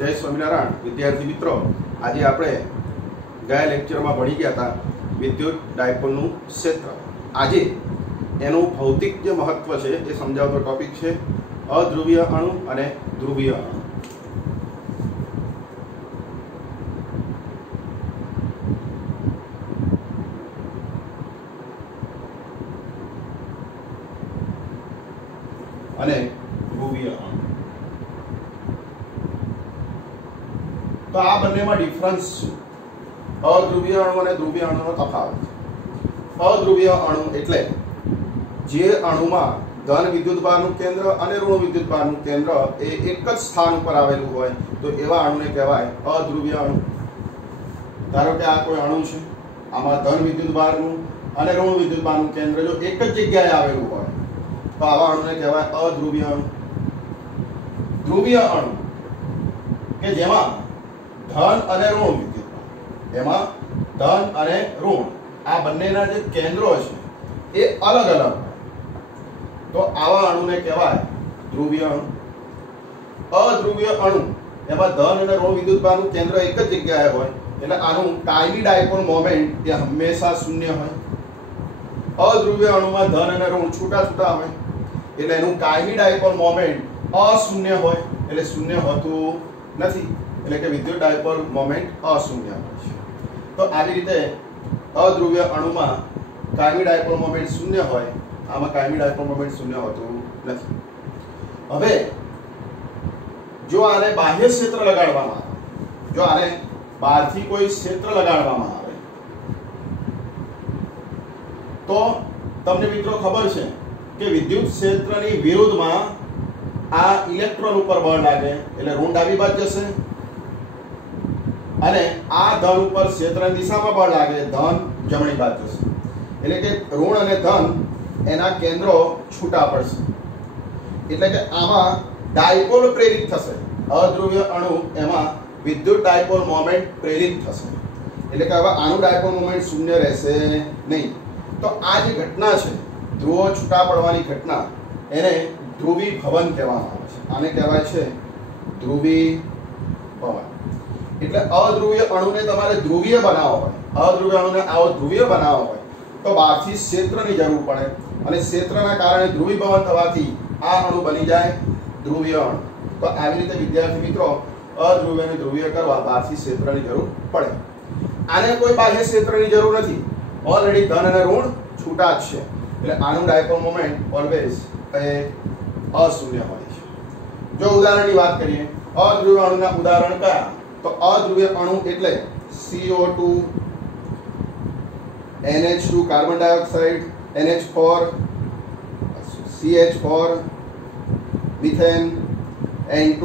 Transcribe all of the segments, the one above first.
जय स्वामीनारायण विद्यार्थी मित्रों, आज आप गया लेक्चर में भणी गया था विद्युत डायपोलનું क्षेत्र। आज एनु भौतिक जो महत्व है ये समझावतो टॉपिक है अध्रुवीय अणु और ध्रुवीय अणु। ध्रुवीय अणु तो आ बने में डिफरन्स अध्रुवीय अणु और ध्रुवीय अणु नो तफावत। अध्रुवीय अणु एटले जे अणु में धन विद्युतभारनु केंद्र और ऋण विद्युतभारनु केंद्र एक ज स्थान पर आवेलू होय तो एवा अणु ने कहेवाय अध्रुवीय अणु। धारो के आ कोई अणु छे, आमां धन विद्युतभारनु और ऋण विद्युतभारनु केंद्र जो एक ज जग्याए आवेलू होय तो आवा अणु ने कहेवाय अध्रुवीय अणु। ध्रुवीय अणु के जेमां धन और ऋण विद्युतभार एमां धन और ऋण आ बंनेना जे केंद्रो छे ए अलग अलग तो आवा अणु ने कहेवाय ध्रुवीय अणु। अध्रुवीय अणु एमां धन और ऋण विद्युतभारनु केंद्र एक ज जग्याए होय એટલે આનું કાયમી ડાયપોલ મોમેન્ટ એ હંમેશા શૂન્ય હોય। અધ્રુવીય અણુમાં ધન અને ઋણ છૂટા છૂટા હોય એટલે એનું કાયમી ડાયપોલ મોમેન્ટ અશૂન્ય હોય એટલે શૂન્ય હોતું નથી એટલે કે વિદ્યુત ડાયપોલ મોમેન્ટ અશૂન્ય હોય છે। તો આવી રીતે અધ્રુવીય અણુમાં કાયમી ડાયપોલ મોમેન્ટ શૂન્ય હોય, આમાં કાયમી ડાયપોલ મોમેન્ટ શૂન્ય હોતું નથી। હવે જો આને બાહ્ય ક્ષેત્ર લગાડવામાં આવે, જો આને બહારથી કોઈ ક્ષેત્ર લગાડવામાં આવે તો તમને મિત્રો ખબર છે કે વિદ્યુત ક્ષેત્રની વિરુદ્ધમાં આ ઇલેક્ટ્રોન ઉપર બળ લાગે એટલે ઋણ ડાબી બાજુ જશે અને આ ધન ઉપર ક્ષેત્રની દિશામાં બળ લાગે ધન જમણી બાજુ જશે એટલે કે ઋણ અને ધન એના કેન્દ્રો છૂટા પડશે એટલે કે આમાં ડાયપોલ પ્રેરિત થશે। અધ્રુવીય અણુ એમાં विद्युत डायपोल मोमेंट प्रेरित थशे એટલે કે હવે આનું ડાયપોલ મોમેન્ટ શૂન્ય રહેશે નહીં। તો આ જે ઘટના છે ધ્રુવો છૂટા પડવાની ઘટના એને ધ્રુવી ભવન કહેવામાં આવે છે। આને કહેવાય છે ધ્રુવી ભવન। એટલે અધ્રુવીય અણુને તમારે ધ્રુવીય બનાવવો હોય, અધ્રુવીય અણુને આવો ધ્રુવીય બનાવવો હોય તો બહારથી ક્ષેત્રની જરૂર પડે અને ક્ષેત્રના કારણે ધ્રુવી ભવન થવાથી આ અણુ બની જાય ધ્રુવીય અણુ। તો આવી રીતે વિદ્યાર્થી મિત્રો अध्रुवीय ने ध्रुवीय करवा बाहरी क्षेत्रनी जरूर पड़े। आने कोई बाह्य क्षेत्रनी जरूर नहीं, ऑलरेडी धन और ऋण छूटा ज छे એટલે આનું ડાયપોલ મોમેન્ટ ઓલવેઝ એ અશૂન્ય હોય છે। જો ઉદાહરણની વાત કરીએ અધ્રુવીય અણુના ઉદાહરણ કયા તો અધ્રુવીય અણુ એટલે CO2 NH2 carbon dioxide NH4 CH4 methane N2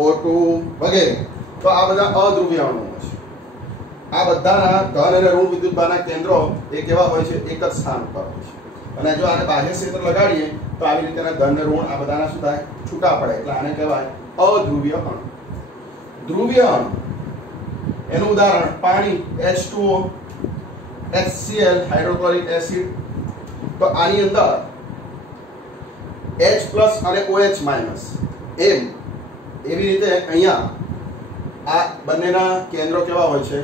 O2 वगैरह तो आ बधा अध्रुवीय अणुओ छे। आ बधाना धन અને ઋણ વિદ્યુતભારના કેન્દ્રો એ કેવા હોય છે એક જ સ્થાન પર હોય છે અને જો આને બાહ્ય ક્ષેત્ર લગાડીએ તો આવી રીતેના ધન અને ઋણ આ બધાના શું થાય છૂટા પડે એટલે આને કહેવાય અધ્રુવીય અણુ। ધ્રુવીય અણુ એનું ઉદાહરણ પાણી H2O HCl હાઇડ્રોક્લોરિક એસિડ। તો આની અંદર H+ અને OH- એમ એવી રીતે અહીંયા આ બંનેના કેન્દ્રો કેવા હોય છે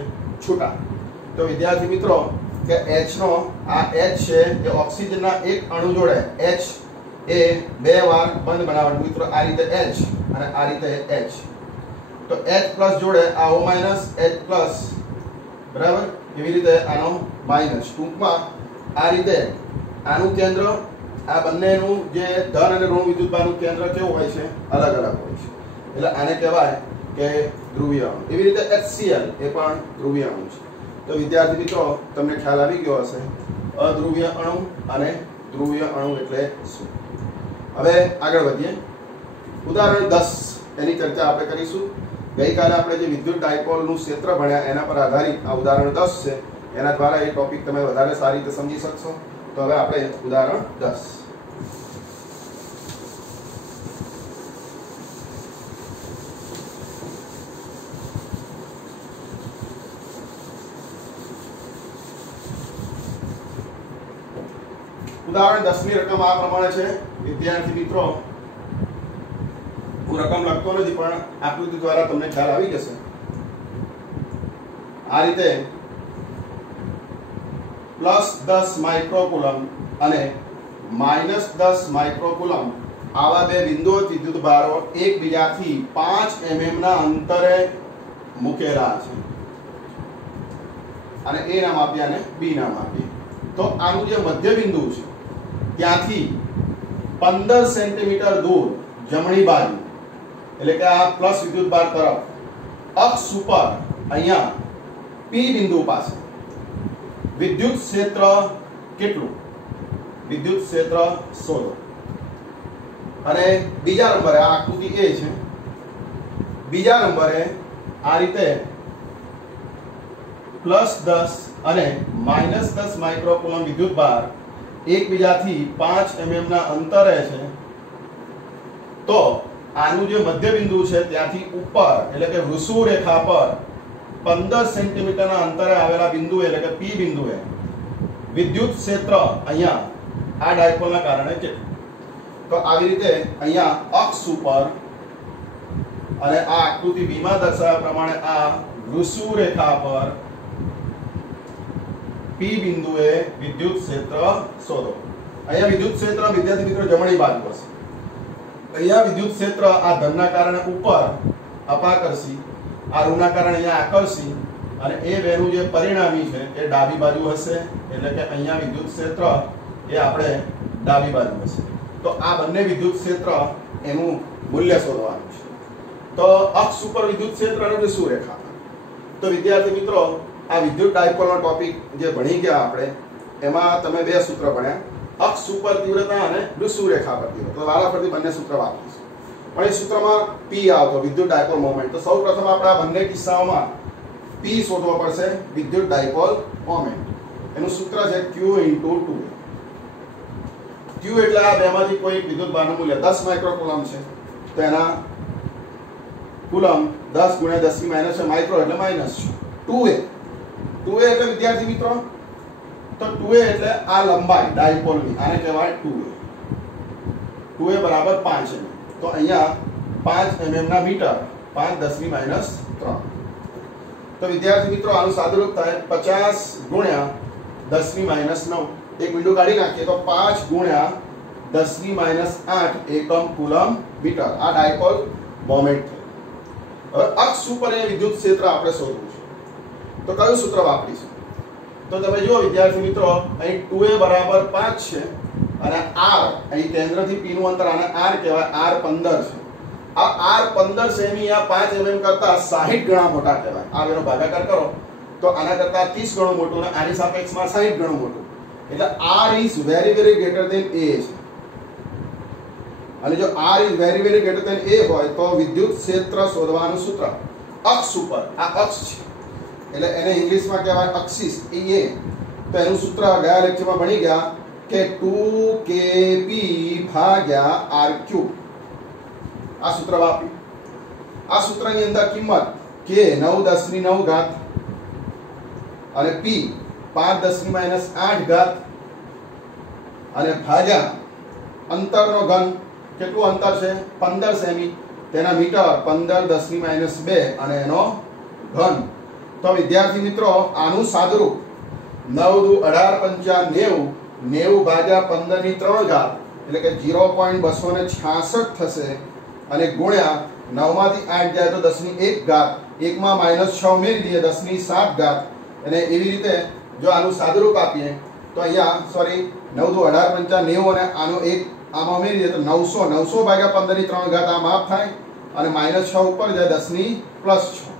છૂટા। તો વિદ્યાર્થી મિત્રો કે H નો આ H છે એ ઓક્સિજનના એક અણુ જોડે H એ બે વાર બંધ બનાવવાનું મિત્રો આ રીતે H અને આ રીતે H તો H+ જોડે આ O- H+ બરાબર એવી રીતે આનો માઈનસ ટૂંકમાં આ રીતે આનું કેન્દ્ર આ બંનેનું જે ધન અને ઋણ વિદ્યુતભારનું કેન્દ્ર કેવું હોય છે અલગ અલગ હોય છે એટલે આને કહેવાય કે ધ્રુવીય અણુ। એવી રીતે HCl એ પણ ધ્રુવીય અણુ છે। તો વિદ્યાર્થી મિત્રો તમને ખ્યાલ આવી ગયો હશે અધ્રુવીય અણુ અને ધ્રુવીય અણુ એટલે શું। હવે આગળ વધીએ ઉદાહરણ 10 એની ચર્ચા આપણે કરીશું। ગઈકાલે આપણે જે વિદ્યુત ડાયપોલનું ક્ષેત્ર ભણ્યા એના પર આધારિત આ ઉદાહરણ 10 છે, એના દ્વારા એ ટોપિક તમે વધારે સારી રીતે સમજી શકશો। તો હવે આપણે ઉદાહરણ 10 उदाहरण 10 ની રકમ આ પ્રમાણે છે વિદ્યાર્થી મિત્રો હું રકમ લખતો નથી પણ આકૃતિ દ્વારા તમને ખ્યાલ આવી જશે. આ રીતે +10 માઇક્રોકુલમ અને -10 માઇક્રોકુલમ આવા બે બિંદુઓ વિદ્યુત ભારો એકબીજાથી 5 mm ના અંતરે મૂકેલા છે અને એ નામ આપ્યા અને બી નામ આપીએ. તો આનું જે મધ્ય બિંદુ છે ત્યાંથી 15 સેન્ટીમીટર દૂર જમણી બાજુ એટલે કે આ પ્લસ વિદ્યુત ભાર તરફ અક્ષ ઉપર અહીંયા પી બિંદુ પાસે વિદ્યુત ક્ષેત્ર કેટલું? વિદ્યુત ક્ષેત્ર શોધો. અને બીજા નંબરે આ આકૃતિ એ છે. બીજા નંબરે આ રીતે +10 અને -10 માઇક્રોકુલમ વિદ્યુત ભાર એકબીજાથી 5 mm ના અંતરે છે. તો આનું જે મધ્ય બિંદુ છે ત્યાંથી ઉપર એટલે કે વૃષુ રેખા પર 15 સેન્ટીમીટર ના અંતરે આવેલા બિંદુ એટલે કે પી બિંદુએ વિદ્યુત ક્ષેત્ર અહીંયા આ ડાયપોલના કારણે કેટલું? તો આવી રીતે અહીંયા અક્ષ ઉપર અને આ આકૃતિ બી માં દર્શાવ્યા પ્રમાણે આ વૃષુ રેખા પર પી બિંદુએ વિદ્યુત ક્ષેત્ર શોધો. અહીંયા વિદ્યુત ક્ષેત્ર વિદ્યાર્થી મિત્રો જમણી બાજુ હશે. અહીંયા વિદ્યુત ક્ષેત્ર આ ધનના કારણે ઉપર અપાકર્ષી, આ ઋણના કારણે અહીંયા આકર્ષી અને એ બેનું જે પરિણામી છે એ ડાબી બાજુ હશે. એટલે કે અહીંયા વિદ્યુત ક્ષેત્ર એ આપણે ડાબી બાજુ હશે. તો આ બંને વિદ્યુત ક્ષેત્ર એનું મૂલ્ય શોધવાનું છે. તો અક્ષ ઉપર વિદ્યુત ક્ષેત્ર અને વૃષુ રેખા. તો વિદ્યાર્થી મિત્રો આ વિદ્યુત ડાયપોલનો ટોપિક જે ભણી ગયા આપણે એમાં તમે બે સૂત્ર ભણ્યા, અક્ષ ઉપર તીવ્રતા અને વૃષુ રેખા પર તીવ્રતા. તો વારાફરતી બંને સૂત્ર વાપરીશું. પણ એ સૂત્રમાં પી આવતો વિદ્યુત ડાયપોલ મોમેન્ટ. તો સૌપ્રથમ આપણે આ બંને કિસ્સાઓમાં પી શોધવો પડશે, વિદ્યુત ડાયપોલ મોમેન્ટ. એનું સૂત્ર છે Q × 2. Q એટલે આ બેમાંથી કોઈ વિદ્યુત ભારનું મૂલ્ય 10 માઇક્રોકુલમ છે તો એના કુલમ 10 × 10⁻⁻, માઇક્રો એટલે માઈનસ 2a. 2a એટલે વિદ્યાર્થી મિત્રો તો 2a એટલે આ લંબાઈ ડાયપોલની, આને કહેવાય 2a. 2a બરાબર 5 mm. તો અહીંયા 5 mm ના મીટર 5×10⁻3. તો વિદ્યાર્થી મિત્રો આનું સાદુરૂપ થાય 50 × 10⁻9. એક બિંદુ કાઢી નાખીએ તો 5 × 10⁻8 એકમ કુલમ મીટર. આ ડાયપોલ મોમેન્ટ છે. હવે અક્ષ ઉપર એ વિદ્યુત ક્ષેત્ર આપણે શોધવું છે. તો કયું સૂત્ર વાપરીશું? તો તમે જુઓ વિદ્યાર્થી મિત્રો અહીં 2a બરાબર 5 છે અને r અહીં કેન્દ્રથી p નું અંતર આને r કહેવાય, r 15 છે. આ r 15 સેમી આ 5 mm કરતા 60 ગણા મોટા કહેવાય. આ બેનો ભાગાકાર કરો તો આના કરતા 30 ગણું મોટું અને આની સાપેક્ષમાં 60 ગણું મોટું. એટલે r is very greater than a છે. અને જો r is very greater than a હોય તો વિદ્યુત ક્ષેત્ર શોધવાનું સૂત્ર અક્ષ ઉપર, આ અક્ષ છે એટલે એને ઇંગ્લિશમાં કહેવાય અક્ષિસ, એ. તો એનું સૂત્ર ગયા લેક્ચરમાં ભણી ગયા કે 2kp ભાગ્યા r ક્યુબ. આ સૂત્ર વાપર્યું. આ સૂત્રની અંદર કિંમત k 9 × 10⁹ અને p 5×10⁻8 અને ભાગ્યા અંતરનો ઘન. કેટલું અંતર છે? 15 સેમી. તેના મીટર 15×10⁻2 અને એનો ઘન. તો વિદ્યાર્થી મિત્રો આનું સાદુરૂપ 9 × 18 = 90 ભાગ્યા 15⁻3 એટલે કે 0.266 થશે અને ગુણ્યા 9 માંથી 8 જાય તો 10⁻1 એકમાં -6 ઉમેરી દઈએ 10⁻7 અને એવી રીતે જો આનું સાદુરૂપ આપીએ તો અહીંયા 9 × 18 = 90 અને આનો એક આમાં ઉમેરી દઈએ તો 900 ભાગ્યા 15⁻3 આ માફ થાય અને -6 ઉપર જાય 10⁻6.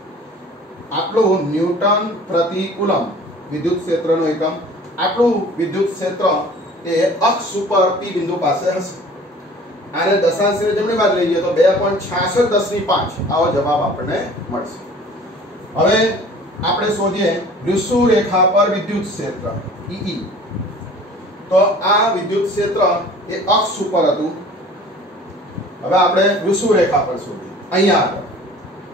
આટલું ન્યૂટન પ્રતિ કુલમ વિદ્યુત ક્ષેત્રનો એકમ. આટલું વિદ્યુત ક્ષેત્ર એ અક્ષ ઉપર પી બિંદુ પાસે હશે. આને દશાંશને જમણી બાજુ લઈ જઈએ તો 2.66 × 10⁵ આવો જવાબ આપણને મળશે. હવે આપણે શોધીએ વૃષુ રેખા પર વિદ્યુત ક્ષેત્ર E. તો આ વિદ્યુત ક્ષેત્ર એ અક્ષ ઉપર હતું. હવે આપણે વૃષુ રેખા પર શોધીએ અહીંયા આગળ.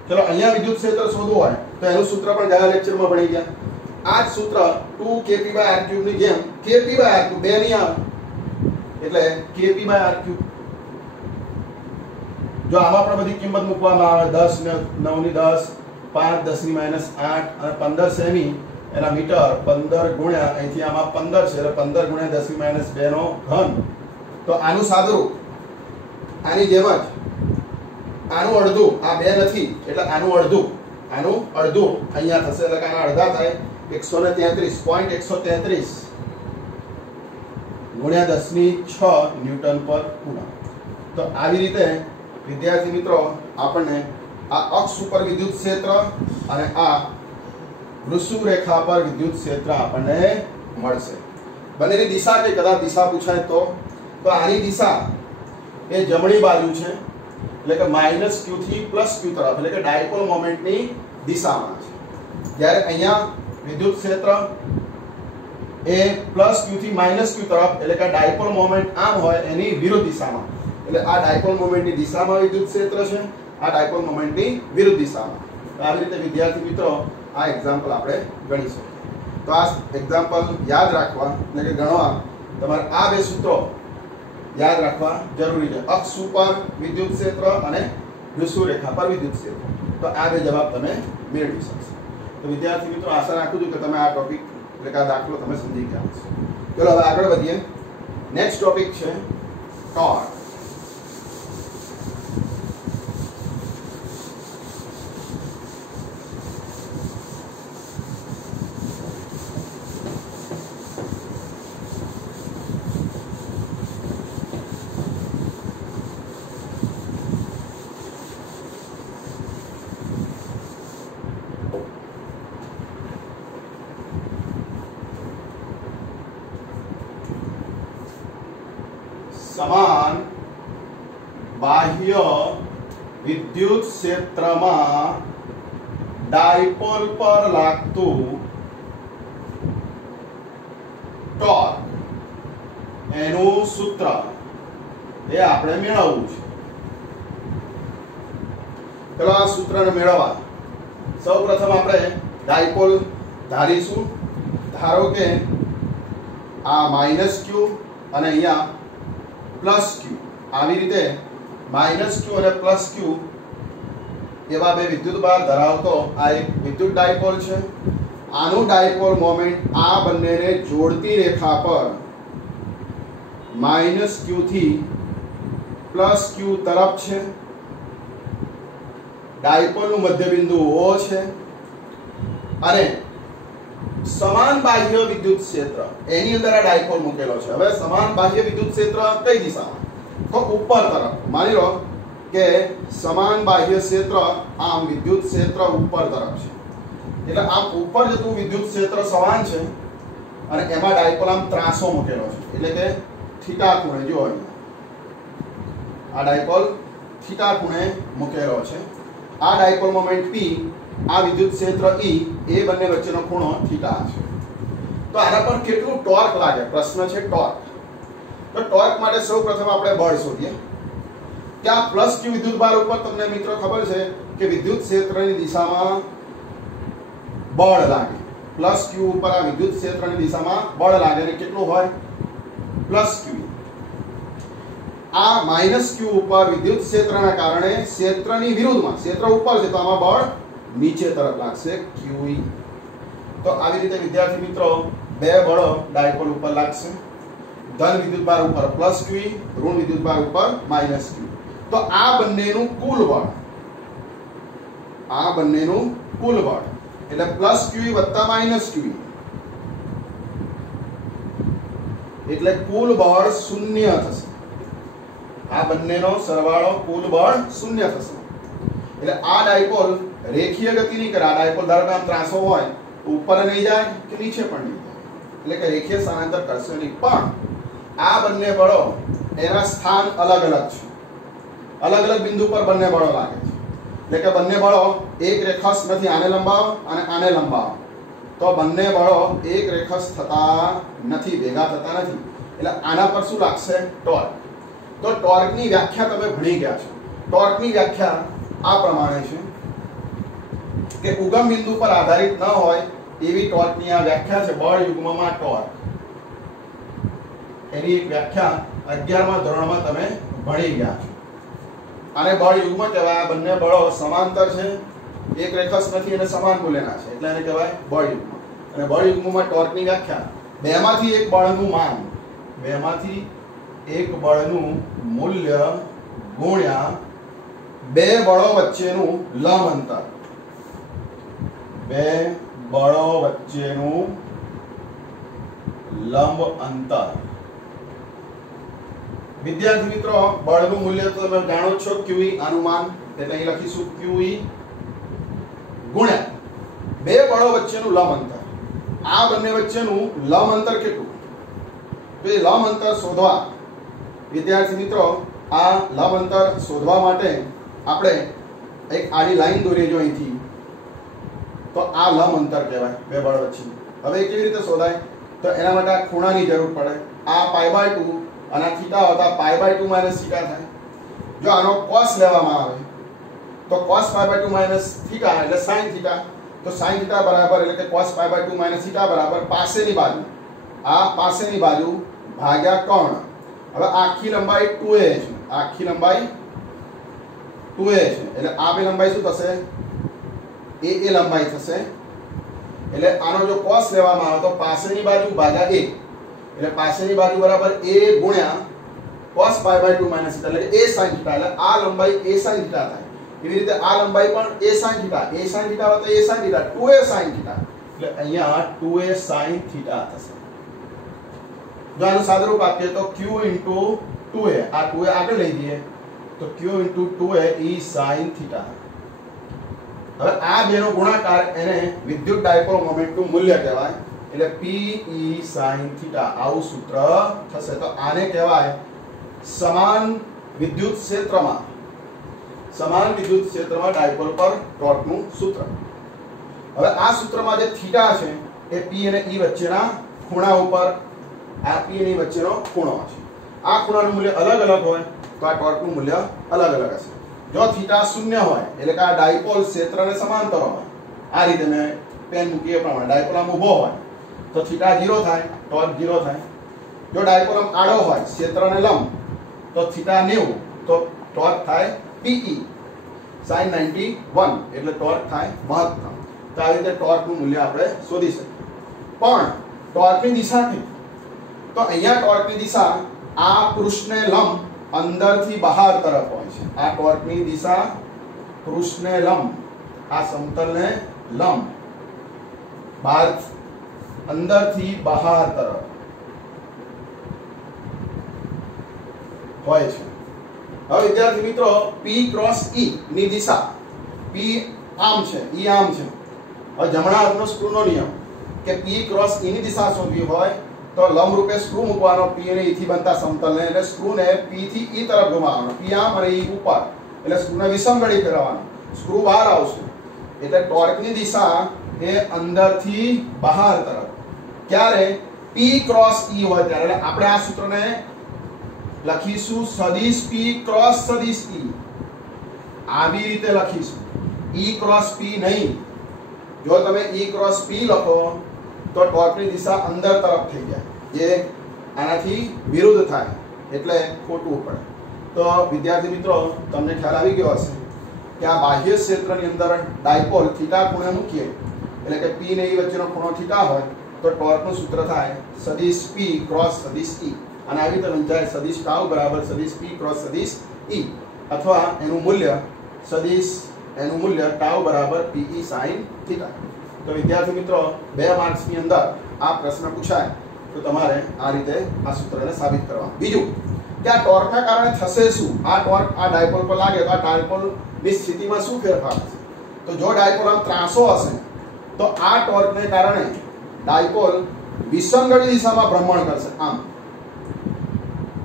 ચલો અહીંયા વિદ્યુત ક્ષેત્ર શોધવું હોય તો એનું સૂત્ર પણ ગયા લેક્ચરમાં ભણી ગયા. આ જ સૂત્ર 2kp/r³ ની જેમ kp/r³ બે નહીં આવે એટલે kp/r³ જો આમાં પણ બધી કિંમત મૂકવામાં આવે 10 ને 9 ની 10 5 10 ની -8 અને 15 સેમી એના મીટર 15 ગુણ્યા અહીંથી આમાં 15 છે એટલે 15 ગુણ્યા 10 ની -2 નો ઘન. તો આનું સાદુરૂપ આની જેમ જ આનું અડધું, આ 2 નથી એટલે આનું અડધું અહીંયા થશે એટલે કે આના અડધા થાય 133.133 ગુણ્યા 10 ની 6 ન્યૂટન પર કુલમ. તો આવી રીતે વિદ્યાર્થી મિત્રો આપણને આ અક્ષ ઉપર વિદ્યુત ક્ષેત્ર અને આ વૃષુવ રેખા પર વિદ્યુત ક્ષેત્ર આપણને મળશે. બંનેની દિશા કે કદાચ દિશા પૂછાય તો આની દિશા એ જમણી બાજુ છે એટલે કે -q થી +q તરફ એટલે કે ડાયપોલ મોમેન્ટની દિશામાં છે. જ્યારે અહીંયા વિદ્યુત ક્ષેત્ર એ +q થી -q તરફ એટલે કે ડાયપોલ મોમેન્ટ આમ હોય એની વિરુદ્ધ દિશામાં. એટલે આ ડાયપોલ મોમેન્ટની દિશામાં વિદ્યુત ક્ષેત્ર છે, આ ડાયપોલ મોમેન્ટની વિરુદ્ધ દિશામાં. તો આવી રીતે વિદ્યાર્થી મિત્રો આ એક્ઝામ્પલ આપણે ગણી શકીએ. તો આ એક્ઝામ્પલ યાદ રાખવા એટલે કે ગણવા તમારે આ બે સૂત્રો યાદ રાખવા જરૂરી છે. અક્ષ ઉપર વિદ્યુત ક્ષેત્ર અને વૃષુવ રેખા પર વિદ્યુત ક્ષેત્ર. તો આ બે જવાબ તમે મેળવી શકશો. તો વિદ્યાર્થી મિત્રો આશા રાખું છું કે તમે આ ટોપિક એટલે કે આ દાખલો તમે સમજી ગયા હશો. ચલો હવે આગળ વધીએ. નેક્સ્ટ ટોપિક છે ટોર્ક. સમાન બાહ્ય વિદ્યુત ક્ષેત્રમાં ડાયપોલ પર લાગતું ટોર્ક એનું સૂત્ર એ આપણે મેળવવું છે. ચલો આ સૂત્રને મેળવવા સૌપ્રથમ આપણે ડાયપોલ ધારીશું. ધારો કે આ -q અને અહીંયા +q. આવી રીતે -q અને +q એવા બે વિદ્યુતભાર ધરાવતો આ એક વિદ્યુત ડાયપોલ છે. આનું ડાયપોલ મોમેન્ટ આ બંનેને જોડતી રેખા પર -q થી +q તરફ છે. ડાયપોલનું મધ્યબિંદુ O છે અને સમાન બાહ્ય વિદ્યુત ક્ષેત્ર એની અંદર આ ડાયપોલ મૂકેલો છે. હવે સમાન બાહ્ય વિદ્યુત ક્ષેત્ર કઈ દિશામાં? તો ઉપર તરફ. માની લો કે સમાન બાહ્ય ક્ષેત્ર આમ વિદ્યુત ક્ષેત્ર ઉપર તરફ છે એટલે આમ ઉપર જતું વિદ્યુત ક્ષેત્ર સમાન છે અને એમાં ડાયપોલ આમ ત્રાસો મૂકેલો છે એટલે કે થીટા ખૂણે. જો અહીંયા આ ડાયપોલ થીટા ખૂણે મૂકેલો છે. આ ડાયપોલ મોમેન્ટ P, આ વિદ્યુત ક્ષેત્ર E, એ બંને વચ્ચેનો ખૂણો થીટા છે. તો આના પર કેટલું ટોર્ક લાગે? પ્રશ્ન છે ટોર્ક. તો ટોર્ક માટે સૌપ્રથમ આપણે બળ શોધીએ કે આ +q વિદ્યુતભાર ઉપર તમને મિત્રો ખબર છે કે વિદ્યુત ક્ષેત્રની દિશામાં બળ લાગે. +q ઉપર આ વિદ્યુત ક્ષેત્રની દિશામાં બળ લાગે અને કેટલું હોય? +q. આ -q ઉપર વિદ્યુત ક્ષેત્રના કારણે ક્ષેત્રની વિરુદ્ધમાં, ક્ષેત્ર ઉપર છે તો આમાં બળ નીચે તરફ લાગશે, QE. તો આવી રીતે વિદ્યાર્થી મિત્રો બે બળો ડાયપોલ ઉપર લાગશે. ધન વિદ્યુતભાર ઉપર +QE, ઋણ વિદ્યુતભાર ઉપર -QE. તો આ બંનેનું કુલ બળ, એટલે +QE વત્તા -QE એટલે કુલ બળ 0 થશે. આ બંનેનો સરવાળો કુલ બળ 0 થશે. એટલે આ ડાયપોલ રેખીય ગતિ નહીં કરે. આ ડાયપોલ ધારો કે આમ ત્રાસો હોય ઉપર નહીં જાય કે નીચે પણ નહીં જાય એટલે કે રેખીય સ્થાનાંતર કરશે નહીં. પણ આ બંને બળો એના સ્થાન અલગ અલગ છે. અલગ અલગ બિંદુ પર બંને બળો લાગે છે. એટલે કે બંને બળો એક રેખસ નથી. આને લંબાવો અને આને લંબાવો તો બંને બળો એક રેખસ થતા નથી, ભેગા થતા નથી. એટલે આના પર શું લાગશે? ટોર્ક. તો ટોર્કની વ્યાખ્યા તમે ભણી ગયા છો. ટોર્કની વ્યાખ્યા આ પ્રમાણે છે કે ઉગમ બિંદુ પર આધારિત ન હોય એવી ટોર્કની આ વ્યાખ્યા છે. બળ યુગ્મમાં ટોર્ક એની એક વ્યાખ્યા 11મા ધોરણમાં તમે ભણી ગયા છો. આને બળ યુગ્મ કહેવાય. આ બંને બળો સમાંતર છે, એક રેખસ નથી અને સમાન મૂલ્યના છે એટલે એને કહેવાય બળ યુગ્મ. અને બળ યુગ્મમાં ટોર્કની વ્યાખ્યા બેમાંથી એક બળનું માન, બેમાંથી એક બળનું મૂલ્ય ગુણ્યા બે બળો વચ્ચેનું લંબ અંતર. બે બળો વચ્ચેનું લંબ અંતર. વિદ્યાર્થી મિત્રો, બળનું મૂલ્ય તો તમે જાણો છો, QE અનુમાન, એટલે અહીં લખીશું QE ગુણ્યા બે બળો વચ્ચેનું લંબ અંતર. આ બંને વચ્ચેનું લંબ અંતર કેટલું? તો એ લંબ અંતર શોધવા, વિદ્યાર્થી મિત્રો, આ લંબ અંતર શોધવા માટે આપણે એક આડી લાઈન દોરીએ જો અહીંથી, તો આ લંબ અંતર કહેવાય બે બળ વચ્ચે. હવે કેવી રીતે શોધાય? તો એના માટે આ ખૂણાની જરૂર પડે. આ π/2 અને થીટા હોતા π/2 માઈનસ થીટા થાય. જો આનો cos લેવામાં આવે તો cos π/2 માઈનસ થીટા એટલે sin થીટા. તો sin થીટા બરાબર એટલે કે cos π/2 માઈનસ થીટા બરાબર પાસેની બાજુ, આ પાસેની બાજુ ભાગ્યા કર્ણ. હવે આખી લંબાઈ 2a છે, આખી લંબાઈ 2a છે એટલે આ બે લંબાઈ શું થશે? a લંબાઈ થશે. એટલે આનો જો cos લેવામાં આવે તો પાસેની બાજુ ભાગ્યા a, એટલે પાસેની બાજુ બરાબર a ગુણ્યા cos π/2 માઈનસ થીટા એટલે કે a sin થીટા. એટલે આ લંબાઈ a sin થીટા થાય. એવી રીતે આ લંબાઈ પણ a sin theta, a sin theta હોય તો a sin theta, 2a sin theta એટલે અહીંયા 2a sin થીટા થશે. જો આનું સાદુરૂપ આપીએ તો q * 2a, આ 2a આગળ લઈ દઈએ તો q * 2a e sin theta. હવે આ બેનો ગુણાકાર એને વિદ્યુત ડાયપોલ મોમેન્ટનું મૂલ્ય કહેવાય એટલે p e sin થીટા. આવું સૂત્ર થશે. તો આને કહેવાય સમાન વિદ્યુત ક્ષેત્રમાં, સમાન વિદ્યુત ક્ષેત્રમાં ડાયપોલ પર ટોર્કનું સૂત્ર. હવે આ સૂત્રમાં જે થીટા છે એ p અને e વચ્ચેના ખૂણા ઉપર, આ p અને e વચ્ચેનો ખૂણો છે. આ ખૂણાનું મૂલ્ય અલગ અલગ હોય તો આ ટોર્કનું મૂલ્ય અલગ અલગ હશે. જો થીટા 0 હોય એટલે કે આ ડાયપોલ ક્ષેત્રને સમાંતર હોય, આ રીતે મેં પેન મૂકી એ પ્રમાણે ડાયપોલ આમ ઊભો હોય તો થીટા 0 થાય, ટોર્ક 0 થાય. જો ડાયપોલ આમ આડો હોય ક્ષેત્રને લંબ તો થીટા 90 તો ટોર્ક થાય PE sin 91 એટલે ટોર્ક થાય મહત્તમ. તો આવી રીતે ટોર્કનું મૂલ્ય આપણે શોધી શકીએ. પણ ટોર્કની દિશા કઈ? તો અહીંયા ટોર્કની દિશા આ પૃષ્ઠને લંબ અંદરથી બહાર તરફ હોય છે. આ ટોર્કની દિશા પૃષ્ઠને લંબ, આ સમતલને લંબ, બહાર અંદરથી બહાર તરફ હોય છે. હવે વિદ્યાર્થી મિત્રો, P × E ની દિશા, P આમ છે, E આમ છે. હવે જમણા હાથનો સ્ક્રૂનો નિયમ કે P × E ની દિશા શોધવી હોય તો લંબ રૂપે સ્ક્રૂ મૂકવાનો P અને E થી બનતા સમતલને, એટલે સ્ક્રૂને P થી E તરફ ઘુમાવવાનો, P આમ અને E ઉપર, એટલે સ્ક્રૂને વિષમગળી ફેરવવાનો, સ્ક્રૂ બહાર આવશે. એટલે ટોર્કની દિશા એ અંદરથી બહાર તરફ. ક્યારે? P × E હોય ત્યારે. એટલે આપણે આ સૂત્રને લખીશું સદિશ P × સદિશ E, આવી રીતે લખીશું. E × P નહીં. જો તમે E × P લખો તો ટોર્કની દિશા અંદર તરફ થઈ જાય, જે આનાથી વિરુદ્ધ થાય એટલે ખોટું પડે. તો વિદ્યાર્થી મિત્રો, તમને ખ્યાલ આવી ગયો હશે કે આ બાહ્ય ક્ષેત્રની અંદર ડાયપોલ થીટા ખૂણે મૂકીએ એટલે કે P અને E વચ્ચેનો ખૂણો થીટા હોય તો ટોર્કનું સૂત્ર થાય સદિશ P × સદિશ E. અને આવી રીતે વંચાય સદિશ ટાઉ બરાબર સદિશ P × સદિશ E, અથવા એનું મૂલ્ય ટાઉ બરાબર PE sin થીટા. તો વિદ્યાર્થી મિત્રો, 2 માર્ક્સની અંદર આ પ્રશ્ન પૂછાય તો તમારે આ રીતે આ સૂત્રને સાબિત કરવાનું. બીજું કે આ ટોર્કના કારણે થશે શું? આ ટોર્ક આ ડાયપોલ પર લાગે તો આ ડાયપોલની સ્થિતિમાં શું ફેરફાર થશે? તો જો ડાયપોલ આમ ત્રાસો હશે તો આ ટોર્કને કારણે ડાયપોલ વિષમગળી દિશામાં ભ્રમણ કરશે,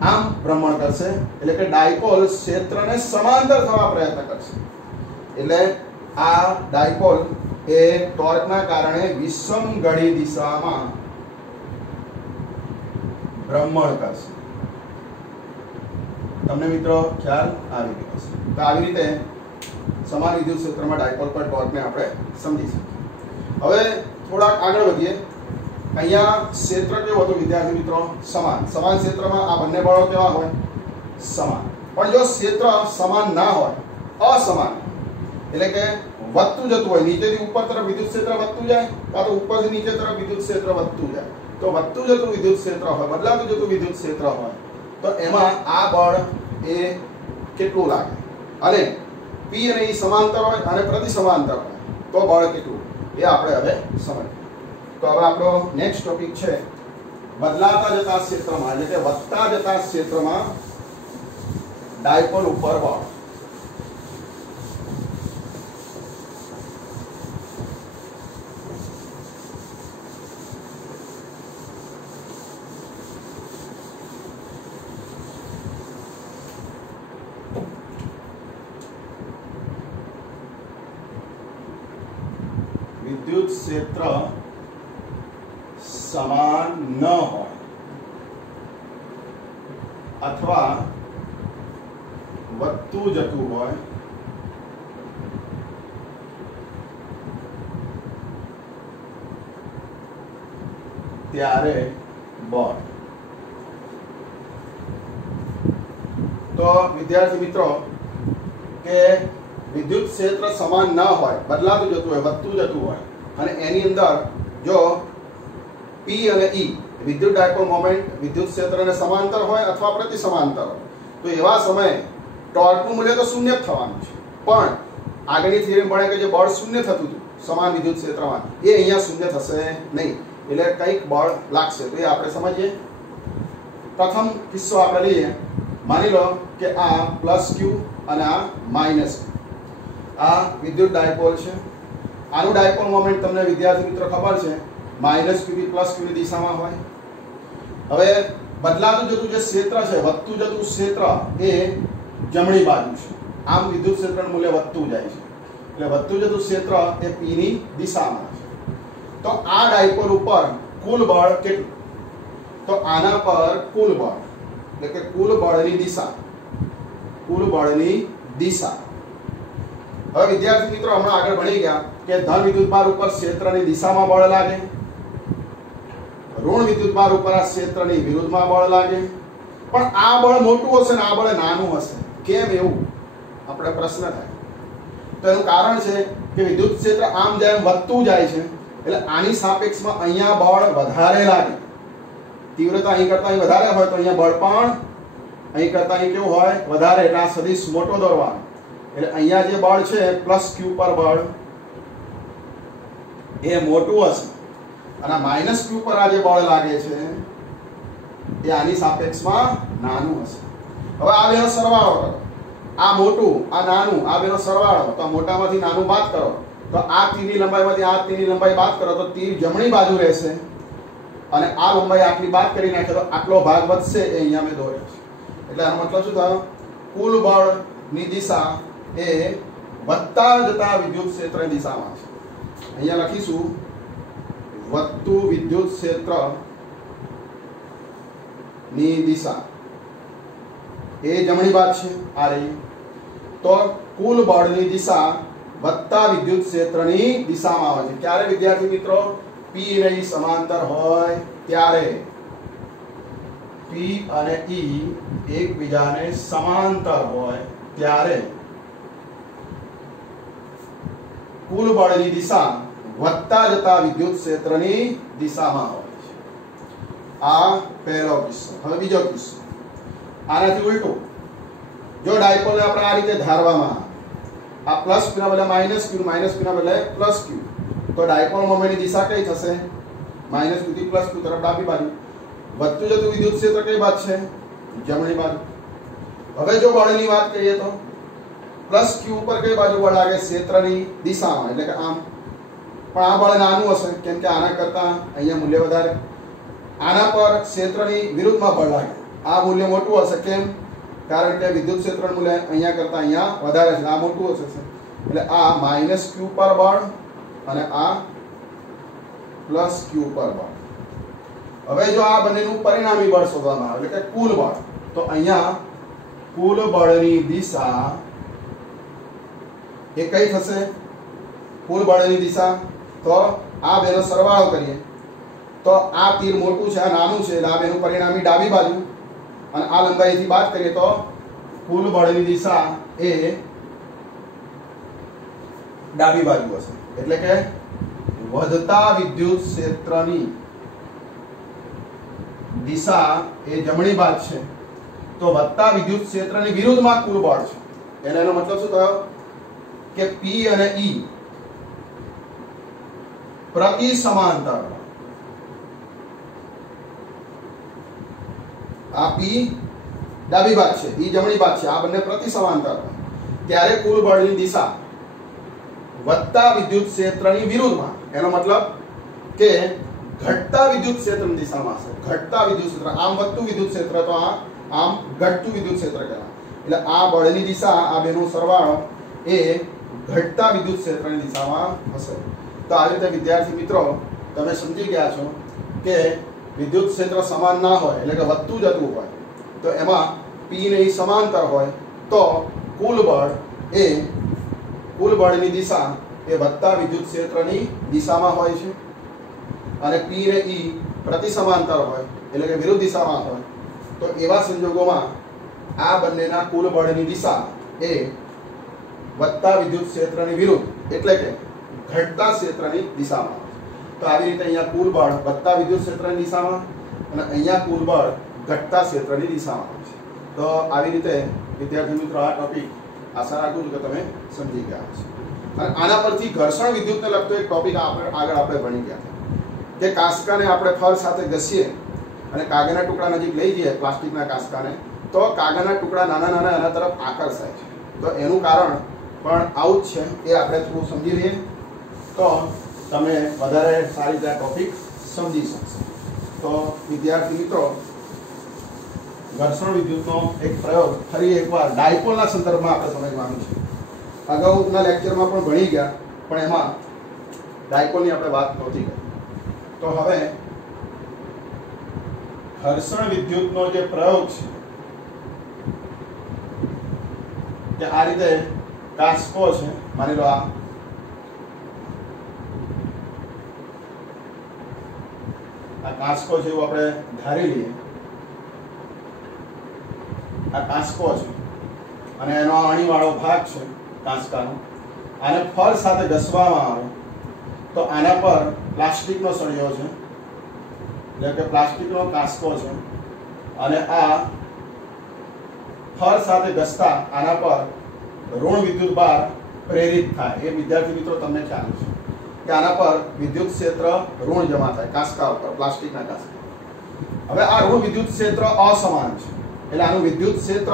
આમ ભ્રમણ કરશે. એટલે કે ડાયપોલ ક્ષેત્રને સમાંતર થવા પ્રયત્ન કરશે. એટલે આ ડાયપોલ એ ટોર્કના કારણે વિષમગળી દિશામાં ભ્રમણ કરશે. તમને મિત્રો ખ્યાલ આવી ગયો હશે. તો આવી રીતે સમાન વિદ્યુત ક્ષેત્રમાં ડાયપોલ પર ટોર્કને આપણે સમજી શકીએ. હવે થોડાક આગળ વધીએ. અહીંયા ક્ષેત્ર કેવું હતું વિદ્યાર્થી મિત્રો? સમાન. સમાન ક્ષેત્રમાં આ બંને બળો કેવા હોય? સમાન. પણ જો ક્ષેત્ર સમાન ના હોય, અસમાન એટલે કે વધતું જતું હોય, નીચેથી ઉપર તરફ વિદ્યુત ક્ષેત્ર વધતું જાય કાં તો ઉપરથી નીચે તરફ વિદ્યુત ક્ષેત્ર વધતું જાય, તો વધતું જતું વિદ્યુત ક્ષેત્ર હોય, બદલાતું જતું વિદ્યુત ક્ષેત્ર હોય તો એમાં આ બળ એ કેટલું લાગે, અને P અને E સમાંતર હોય અને પ્રતિસમાંતર હોય તો બળ કેટલું એ આપણે હવે સમજીએ. તો હવે આપણો નેક્સ્ટ ટોપિક છે બદલાતા જતા ક્ષેત્રમાં એટલે કે વધતા જતા ક્ષેત્રમાં ડાયપોલ ઉપર બળ. વિદ્યુત ક્ષેત્ર સમાન ન હોય અથવા વધતું જતું હોય ત્યારે બળ. તો વિદ્યાર્થી મિત્રો કે વિદ્યુત ક્ષેત્ર સમાન ન હોય, બદલાતું જતું હોય, વધતું જતું હોય અને એની અંદર જો P અને E વિદ્યુત ડાયપોલ મોમેન્ટ વિદ્યુત ક્ષેત્રને સમાંતર હોય અથવા પ્રતિસમાંતર હોય તો એવા સમયે ટોર્કનું મૂલ્ય તો શૂન્ય જ થવાનું છે, પણ આગળની થિયરી ભણે કે જે બળ શૂન્ય થતું હતું સમાન વિદ્યુત ક્ષેત્રમાં એ અહીંયા શૂન્ય થશે નહીં, એટલે કંઈક બળ લાગશે. તો એ આપણે સમજીએ. પ્રથમ કિસ્સો આપણે લઈએ. માની લો કે આ +q અને આ -q, આ વિદ્યુત ડાયપોલ છે. આનું ડાયપોલ મોમેન્ટ તમને વિદ્યાર્થી મિત્રો ખબર છે -q થી +q ની દિશામાં હોય. હવે બદલાતું જતું જે ક્ષેત્ર છે, વધતું જતું ક્ષેત્ર એ જમણી બાજુ છે. આમ વિદ્યુત ક્ષેત્રનું મૂલ્ય વધતું જાય છે, એટલે વધતું જતું ક્ષેત્ર એ P ની દિશામાં છે. તો આ ડાયપોલ ઉપર કુલ બળ કેટલું? તો આના પર કુલ બળ એટલે કે કુલ બળની દિશા, કુલ બળની દિશા. હવે વિદ્યાર્થી મિત્રો હમણાં આગળ ભણી ગયા કે ધન વિદ્યુતભાર ઉપર ક્ષેત્રની દિશામાં બળ લાગે, ઋણ વિદ્યુતભાર ઉપર આ ક્ષેત્રની વિરુદ્ધમાં બળ લાગે. પણ આ બળ મોટું હશે ને આ બળ નાનું હશે, કેમ એવું આપણે પ્રશ્ન થાય. તો એનું કારણ છે કે વિદ્યુત ક્ષેત્ર આમ જેમ વધતું જાય છે એટલે આની સાપેક્ષમાં અહીંયા બળ વધારે લાગે. તીવ્રતા અહીં કરતા અહીં વધારે હોય તો અહીંયા બળ પણ અહીં કરતા અહીં કેવું હોય? વધારે. એટલે આ સદિશ મોટો દોરવાનો, એટલે અહીંયા જે બળ છે +q પર બળ એ મોટું હશે અને -q પર આ જે બળ લાગે છે એ આની સાપેક્ષમાં નાનું હશે. હવે આ બેનો સરવાળો કરો, આ મોટું આ નાનું, આ બેનો સરવાળો, તો મોટામાંથી નાનું બાદ કરો તો આ તીરની લંબાઈમાંથી આ તીરની લંબાઈ બાદ કરો તો તીર જમણી બાજુ રહેશે અને આ લંબાઈ આટલી બાદ કરી નાખે તો આટલો ભાગ વધશે. એ અહીંયા મેં દોર્યો છે. એટલે આનો મતલબ શું થયો? કુલ બળની દિશા એ વધતા જતા વિદ્યુત ક્ષેત્રની દિશામાં છે. અહીંયા લખીશું વધતું વિદ્યુત ક્ષેત્ર ની દિશા એ જમણી બાજુ છે આ રહી. તો કુલ બળની દિશા વધતા વિદ્યુત ક્ષેત્રની દિશામાં આવે છે. ક્યારે વિદ્યાર્થી મિત્રો? P અને E સમાંતર હોય ત્યારે. P અને E એકબીજાને સમાંતર હોય ત્યારે કુલ બળની દિશા વધતા જતા વિદ્યુત ક્ષેત્રની દિશામાં હોય છે. આ પહેલો કિસ્સો. હવે બીજો કિસ્સો આનાથી ઉલટું. જો ડાયપોલને આપણે આ રીતે ધારવામાં આ +q ના બદલે -q, -q ના બદલે +q, તો ડાયપોલ મોમેન્ટની દિશા કઈ થશે? -q થી +q તરફ ડાબી બાજુ. વધતું જતું વિદ્યુત ક્ષેત્ર કઈ બાજુ છે? જમણી બાજુ. હવે જો બળની વાત કરીએ તો +q ઉપર કઈ બાજુ બળ લાગે? ક્ષેત્રની દિશામાં, એટલે કે આમ. પણ આ બળ નાનું હશે કેમ કે આના કરતા અહીંયા મૂલ્ય વધારે. આના પર ક્ષેત્રની વિરુદ્ધમાં બળ લાગે, આ મૂલ્ય મોટું હશે. કેમ? કારણ કે વિદ્યુત ક્ષેત્રનું મૂલ્ય અહીંયા કરતા અહીંયા વધારે છે, આ મોટું હશે. એટલે આ -q પર બળ અને આ +q પર બળ. હવે જો આ બંનેનું પરિણામી બળ શોધવામાં આવે એટલે કે કુલ બળ, તો અહીંયા કુલ બળની દિશા એ કઈ થશે? કુલ બળની દિશા તો આ બેનો સરવાળો કરીએ તો આ તીર મોટું છે, આ નાનું છે, એટલે આ બેનું પરિણામી ડાબી બાજુ અને આ લંબાઈથી બાદ કરીએ તો કુલ બળની દિશા એ ડાબી બાજુ હશે, એટલે કે વધતા વિદ્યુત ક્ષેત્રની દિશા એ જમણી બાજુ છે, તો વધતા વિદ્યુત ક્ષેત્રની વિરુદ્ધમાં કુલ બળ છે. એનો મતલબ શું થયો કે P અને E પ્રતિ સમાંતર, આ P ડાબી બાજુ છે, E જમણી બાજુ છે, આ બંને પ્રતિ સમાંતર, ત્યારે કુલ બળની દિશા વધતા વિદ્યુત ક્ષેત્રની વિરુદ્ધમાં. એનો મતલબ કે ઘટતા વિદ્યુત ક્ષેત્રની દિશામાં હશે. ઘટતા વિદ્યુત ક્ષેત્ર, આમ વધતું વિદ્યુત ક્ષેત્ર તો આમ ઘટતું વિદ્યુત ક્ષેત્ર કહેવાય. એટલે આ બળની દિશા, આ બેનો સરવાળો એ ઘટતા વિદ્યુત ક્ષેત્રની દિશામાં હશે. તો આ રીતે વિદ્યાર્થી મિત્રો તમે સમજી ગયા છો કે વિદ્યુત ક્ષેત્ર સમાન ના હોય, એટલે કે વધતું જતું હોય, તો એમાં P ને E સમાંતર હોય તો કુલ બળની દિશા એ વધતા વિદ્યુત ક્ષેત્રની દિશામાં હોય છે, અને P ને E પ્રતિ સમાંતર હોય, એટલે કે વિરુદ્ધ દિશામાં હોય. તો એવા સંજોગોમાં આ બંનેના કુલ બળની દિશા એ વધતા વિદ્યુત ક્ષેત્રની વિરુદ્ધ, એટલે કે ઘટતા ક્ષેત્રની દિશામાં. તો આવી રીતે અહીંયા કુલ બળ વધતા વિદ્યુત ક્ષેત્રની દિશામાં અને અહીંયા કુલ બળ ઘટતા ક્ષેત્રની દિશામાં હોય છે. તો આવી રીતે વિદ્યાર્થી મિત્રો આ ટોપિક આશા રાખું છું કે તમે સમજી ગયા હશો. અને આના પરથી ઘર્ષણ વિદ્યુતને લગતો એક ટોપિક આગળ આપણે ભણી ગયા હતા કે કાંસકાને આપણે ફળ સાથે ઘસીએ અને કાગળના ટુકડા નજીક લઈ જઈએ, પ્લાસ્ટિકના કાંસકાને, તો કાગળના ટુકડા નાના નાના એના તરફ આકર્ષાય છે. તો એનું કારણ પણ આવું જ છે, એ આપણે થોડું સમજી લઈએ તો તમે વધારે સારી રીતે આ ટોપિક સમજી શકશો. તો વિદ્યાર્થી મિત્રો ઘર્ષણ વિદ્યુતનો એક પ્રયોગ ફરી એકવાર ડાયપોલના સંદર્ભમાં આપણે સમજવાનું છે. અગાઉના લેક્ચરમાં પણ ભણી ગયા, પણ એમાં ડાયપોલની આપણે વાત નહોતી કરી. તો હવે ઘર્ષણ વિદ્યુતનો જે પ્રયોગ છે કે આ રીતે કાંસકો છે, માની લો આ કાંસકો છે એવું આપણે ધારી લઈએ. આ કાંસકો છે અને એનો અણીવાળો ભાગ છે કાંસકાનો. આને ફળ સાથે ઘસવામાં આવે તો આના પર પ્લાસ્ટિકનો સળિયો છે, એટલે કે પ્લાસ્ટિકનો કાંસકો છે, અને આ ફળ સાથે ઘસતા આના પર ઋણ વિદ્યુત ભાર પ્રેરિત થાય. એ વિદ્યાર્થી મિત્રો તમને ખ્યાલ છે કે આના પર વિદ્યુત ક્ષેત્ર ઋણ જમા થાય કાંસકા ઉપર, પ્લાસ્ટિકના કાંસકા. હવે આ ઋણ વિદ્યુત ક્ષેત્ર અસમાન છે, એટલે આનું વિદ્યુત ક્ષેત્ર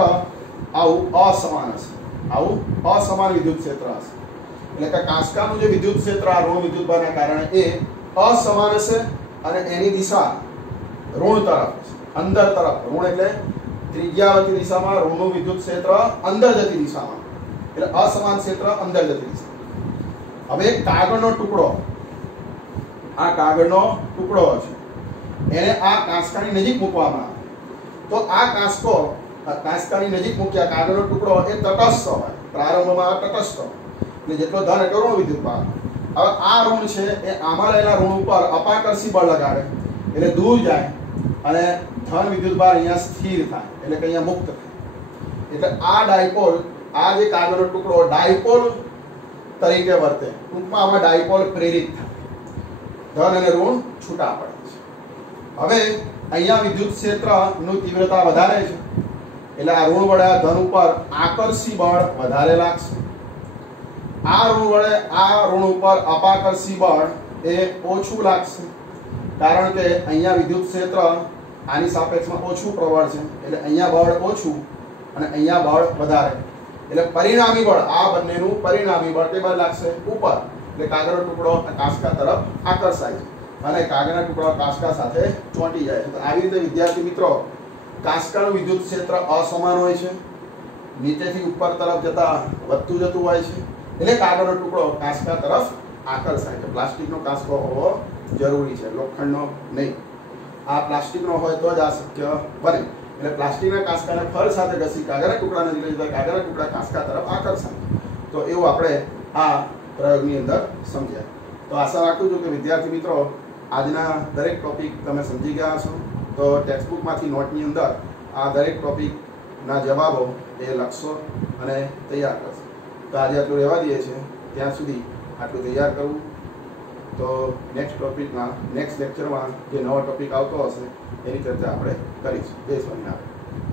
આવું અસમાન હશે, આવું અસમાન વિદ્યુત ક્ષેત્ર હશે. એટલે કે કાંસકાનું જે વિદ્યુત ક્ષેત્ર આ ઋણ વિદ્યુત ભારના કારણે એ અસમાન હશે અને એની દિશા ઋણ તરફ, અંદર તરફ. ઋણ એટલે ત્રિજ્યાવર્તી દિશામાં, ઋણનું વિદ્યુત ક્ષેત્ર અંદર જતી દિશામાં, એટલે અસમાન ક્ષેત્ર અંદર જતી દિશા. હવે કાગળનો ટુકડો, આ કાગળનો ટુકડો છે, એને આ કાંસકાની નજીક મૂકવામાં આવે તો આ કાંસકાની નજીક મૂક્યા કાગળનો ટુકડો એ તટસ્થ હોય, પ્રારંભમાં તટસ્થ હોય, એટલે જેટલો ધન એટલો ઋણ વિદ્યુત ભાર. હવે આ ઋણ છે એ આમાં રહેલા ઋણ ઉપર અપાકર્ષી બળ લગાડે, એટલે દૂર જાય અને ધન વિદ્યુત ભાર અહીંયા સ્થિર થાય, એટલે કે અહીંયા મુક્ત થાય. એટલે આ ડાયપોલ, આ જે કાગળનો ટુકડો ડાયપોલ તરીકે વર્તે. ટૂંકમાં આમાં ડાયપોલ પ્રેરિત થાય, ધન અને ઋણ છૂટા પડે છે. હવે અહીંયા વિદ્યુત ક્ષેત્રનું તીવ્રતા વધારે છે, એટલે આ ઋણ વડે ધન ઉપર આકર્ષી બળ વધારે લાગશે. આ ઋણ વડે આ ઋણ ઉપર અપાકર્ષી બળ એ ઓછું લાગશે, કારણ કે અહીંયા વિદ્યુત ક્ષેત્ર આની સાપેક્ષમાં ઓછું પ્રબળ છે, એટલે અહીંયા બળ ઓછું અને અહીંયા બળ વધારે. એટલે પરિણામી બળ, આ બંનેનું પરિણામી બળ તે બળ લાગશે ઉપર, એટલે કાગળનો ટુકડો કાંસકા તરફ આકર્ષાય છે અને કાગળના ટુકડા કાંસકા સાથે ચોંટી જાય છે. તો આવી રીતે વિદ્યાર્થી મિત્રો કાંસકાનું વિદ્યુત ક્ષેત્ર અસમાન હોય છે, નીચેથી ઉપર તરફ જતા વધતું જતું હોય છે, એટલે કાગળનો ટુકડો કાંસકા તરફ આકર્ષાય છે. પ્લાસ્ટિકનો કાંસકો હોવો જરૂરી છે, લોખંડનો નહીં. આ પ્લાસ્ટિકનો હોય તો જ આ શક્ય બને. એટલે પ્લાસ્ટિકના કાંસકાને ફળ સાથે ઘસી કાગળના ટુકડા નજીક લઈ જતા કાગળના ટુકડા કાંસકા તરફ આકર્ષાય. તો એવું આપણે આ પ્રયોગની અંદર સમજ્યા. તો આશા રાખું છું કે વિદ્યાર્થી મિત્રો આજના દરેક ટોપિક તમે સમજી ગયા હશો. તો ટેક્સ્ટબુકમાંથી નોટની અંદર આ દરેક ટોપિકના જવાબો એ લખશો અને તૈયાર કરશો. તો આજે આટલું રહેવા દઈએ છીએ. ત્યાં સુધી આટલું તૈયાર કરવું. તો નેક્સ્ટ લેક્ચરમાં જે નવો ટોપિક આવતો હશે એની ચર્ચા આપણે કરીશું. જય સ્વામિનારાયણ.